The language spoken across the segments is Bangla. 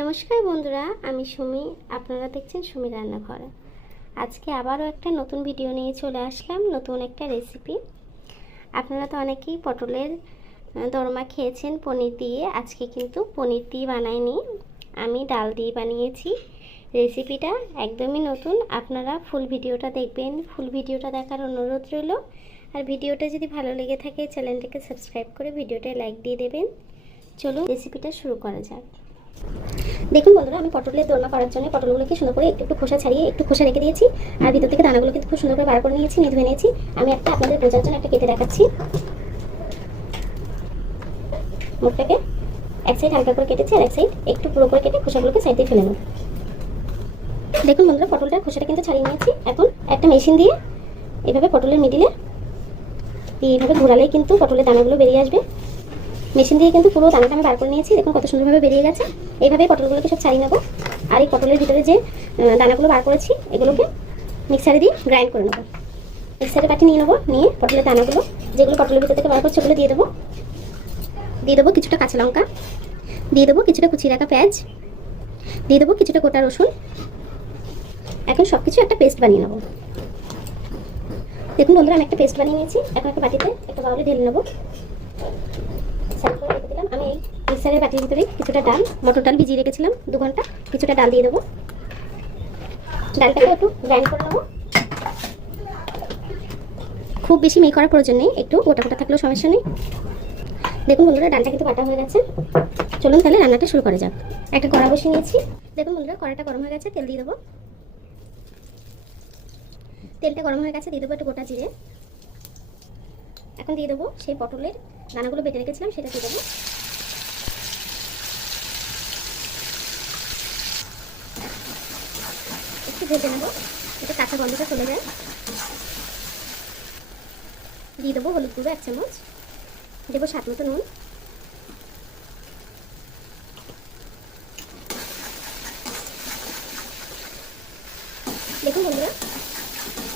নমস্কার বন্ধুরা, আমি সুমি। আপনারা দেখছেন সুমি রান্নাঘর। আজকে আবারও একটা নতুন ভিডিও নিয়ে চলে আসলাম, নতুন একটা রেসিপি। আপনারা তো অনেকেই পটলের দোরমা খেয়েছেন পনির দিয়ে। আজকে কিন্তু পনির দিয়ে বানাইনি, আমি ডাল দিয়ে বানিয়েছি। রেসিপিটা একদমই নতুন, আপনারা ফুল ভিডিওটা দেখবেন। ফুল ভিডিওটা দেখার অনুরোধ রইল। আর ভিডিওটা যদি ভালো লেগে থাকে চ্যানেলটাকে সাবস্ক্রাইব করে ভিডিওটায় লাইক দিয়ে দেবেন। চলুন রেসিপিটা শুরু করা যাক। দেখুন বন্ধুরা, আমি পটলের দোরমা করার জন্য পটলগুলোকে সুন্দর করে একটু খোসা ছাড়িয়ে একটু খোসা রেখে দিয়েছি। আর ভিতর থেকে দানাগুলো কিন্তু খুব সুন্দর করে বার করে নিয়েছি, নিয়ে ধুয়ে নিয়েছি। আমি আপনাদের বোঝার জন্য একটা কেটে দেখাচ্ছি। মুখটাকে এক সাইড হালকা করে কেটেছি, আর এক সাইড একটু পুরো করে কেটে খোসাগুলোকে সাইড দিয়ে ফেলে নেব। দেখুন বন্ধুরা, পটলটার খোসাটা কিন্তু ছাড়িয়ে নিয়েছি। এখন একটা মেশিন দিয়ে এভাবে পটলের মিডিলে এইভাবে ঘোরালেই কিন্তু পটলের দানাগুলো বেরিয়ে আসবে। মেশিন দিয়ে কিন্তু পুরো দানাটা আমি বার করে নিয়েছি। দেখুন কত সুন্দরভাবে বেরিয়ে গেছে। এইভাবে পটলগুলোকে সব ছাড়িয়ে নেব। আর এই পটলের ভিতরে যে দানাগুলো বার করেছি এগুলোকে মিক্সারে দিয়ে গ্রাইন্ড করে নেব। মিক্সারে বাটি নিয়ে নেবো, নিয়ে পটলের দানাগুলো যেগুলো পটলের ভিতর থেকে বার করছে ওগুলো দিয়ে দেবো কিছুটা কাঁচা লঙ্কা, দিয়ে দেবো কিছুটা কুচিয়ে রাখা পেঁয়াজ, দিয়ে দেবো কিছুটা গোটা রসুন। এখন সব কিছু একটা পেস্ট বানিয়ে নেব। দেখুন বন্ধুরা, আমি একটা পেস্ট বানিয়ে নিয়েছি। এখন একটা বাটিতে একটা বাউলে ঢেলে নেবো। আমি এই মিক্সারের বাটির ভিতরে কিছুটা ডাল, মটর ডাল ভিজিয়ে রেখেছিলাম 2 ঘন্টা, কিছুটা ডাল দিয়ে দেবো। ডালটাকে একটু গ্রাইন্ড করে নেবো। খুব বেশি মিহি করার প্রয়োজন নেই, একটু গোটা গোটা থাকলেও সমস্যা নেই। দেখুন বন্ধুরা, ডালটা কিন্তু বাটা হয়ে গেছে। চলুন তাহলে রান্নাটা শুরু করা যাক। একটা কড়া বসিয়ে নিয়েছি। দেখুন বন্ধুরা, কড়াটা গরম হয়ে গেছে, তেল দিয়ে দেবো। তেলটা গরম হয়ে গেছে, দিয়ে দেবো একটু গোটা জিরে। এখন দিয়ে দেবো সেই পটলের দানাগুলো বেটে রেখেছিলাম, সেটা দিয়ে দেবো। একটু ভেজে নেবো, এটা কাঁচা গন্ধটা চলে যায়। দিয়ে দেবো হলুদ গুঁড়ো 1 চামচ, দেবো স্বাদ মতো নুন, দেখুন বন্ধুরা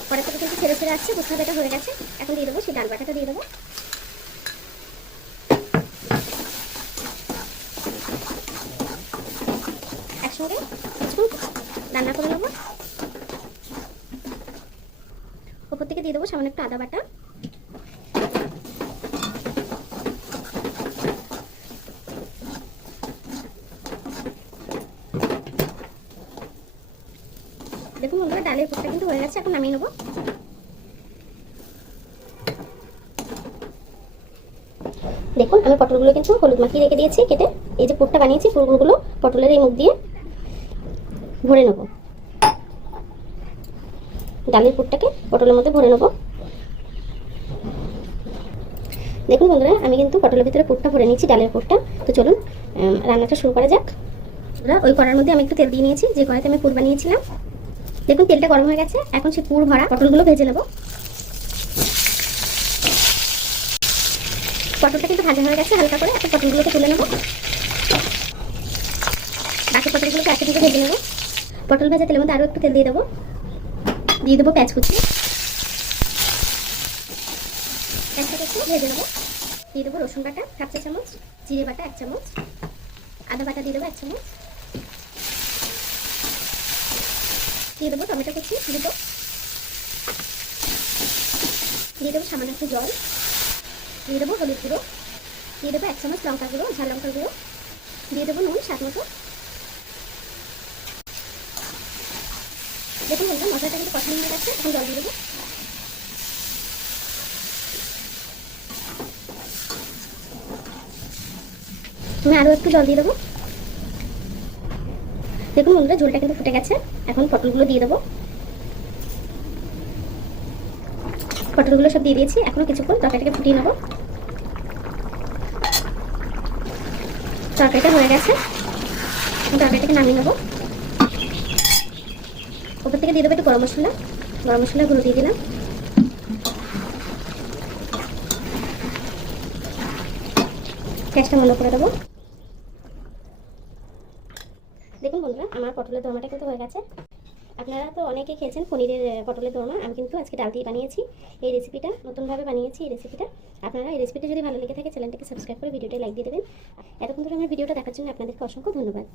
কড়া থেকে কিন্তু ছেড়ে ছেড়ে আসছে, বুঝতে হবে এটা হয়ে গেছে। এখন দিয়ে দেবো সেই ডাল বাটাটা দিয়ে দেবো। একসঙ্গে কিছুক্ষণ রান্না করে নেবো। ওপর থেকে দিয়ে দেবো সামান্য একটু আদা বাটা, দেখুন বন্ধুরা ডালের পুরটা কিন্তু হয়ে গেছে। এখন নামিয়ে নেবো। দেখুন আমি পটলগুলো কিন্তু হলুদ মাখিয়ে রেখে দিয়েছি কেটে। এই যে পুরটা বানিয়েছি, পুরগুলো পটলের এই মুখ দিয়ে ভরে নেবো। ডালের পুরটাকে পটলের মধ্যে ভরে নেবো। দেখুন বন্ধুরা, আমি কিন্তু পটলের ভিতরে পুরটা ভরে নিয়েছি, ডালের পুরটা। তো চলুন রান্নাটা শুরু করা যাক। ওই কড়ার মধ্যে আমি একটু তেল দিয়ে নিয়েছি, যে কড়াইতে আমি পুর বানিয়েছিলাম। দেখুন তেলটা গরম হয়ে গেছে। এখন সেই পুর ভরা পটলগুলো ভেজে নেব। পটলটা কিন্তু ভাজা হয়ে গেছে হালকা করে। এখন পটলগুলোকে তুলে নেব। বাকি পটলগুলোকে একসাথে ভেজে নেব। পটল ভাজা তেলের মধ্যে আরও একটু তেল দিয়ে দেবো। দিয়ে দেবো পেঁয়াজ কুচি, পেঁয়াজটাকে একটু ভেজে নেব। দিয়ে দেবো রসুন বাটা 1 চা চামচ, জিরে বাটা 1 চামচ, আদা বাটা দিয়ে দেবো 1 চামচ, দিয়ে দেবো টমেটো কুচি দুটো, দিয়ে দেবো সামান্য একটু জল, দিয়ে দেবো হলুদ গুঁড়ো, দিয়ে দেবো 1 চামচ লঙ্কা গুঁড়ো, ঝাল লঙ্কা গুঁড়ো, দিয়ে দেবো নুন স্বাদ মতো। দেখুন বন্ধুরা মশলাটা কিন্তু কষানো হয়ে গেছে। এখন জল দিয়ে দেবো। আমি আরও একটু জল দিয়ে দেবো। দেখুন বন্ধুরা ঝোলটা কিন্তু ফুটে গেছে। এখন পটলগুলো দিয়ে দেবো। পটলগুলো সব দিয়ে দিয়েছি। এখনো কিছুক্ষণ তরকারিটাকে ফুটিয়ে নেবো। তরকারিটা হয়ে গেছে, তরকারিটাকে নামিয়ে নেবো। ওপর থেকে দিয়ে দেবো একটু গরম মশলা গুঁড়ো দিয়ে দিলাম। গ্যাসটা বন্ধ করে দেবো। দেখুন বন্ধুরা, আমার পটলের দোরমাটা কিন্তু হয়ে গেছে। আপনারা তো অনেকে খেয়েছেন পনিরের পটলের দোরমা, আমি কিন্তু আজকে ডাল দিয়ে বানিয়েছি। এই রেসিপিটা নতুনভাবে বানিয়েছি। এই রেসিপিটা আপনারা এই রেসিপিটা যদি ভালো লেগে থাকে চ্যানেলটাকে সাবস্ক্রাইব করে ভিডিওটা লাইক দিয়ে দেবেন। এতক্ষণ ধরে আমার ভিডিওটা দেখার জন্য আপনাদেরকে অসংখ্য ধন্যবাদ।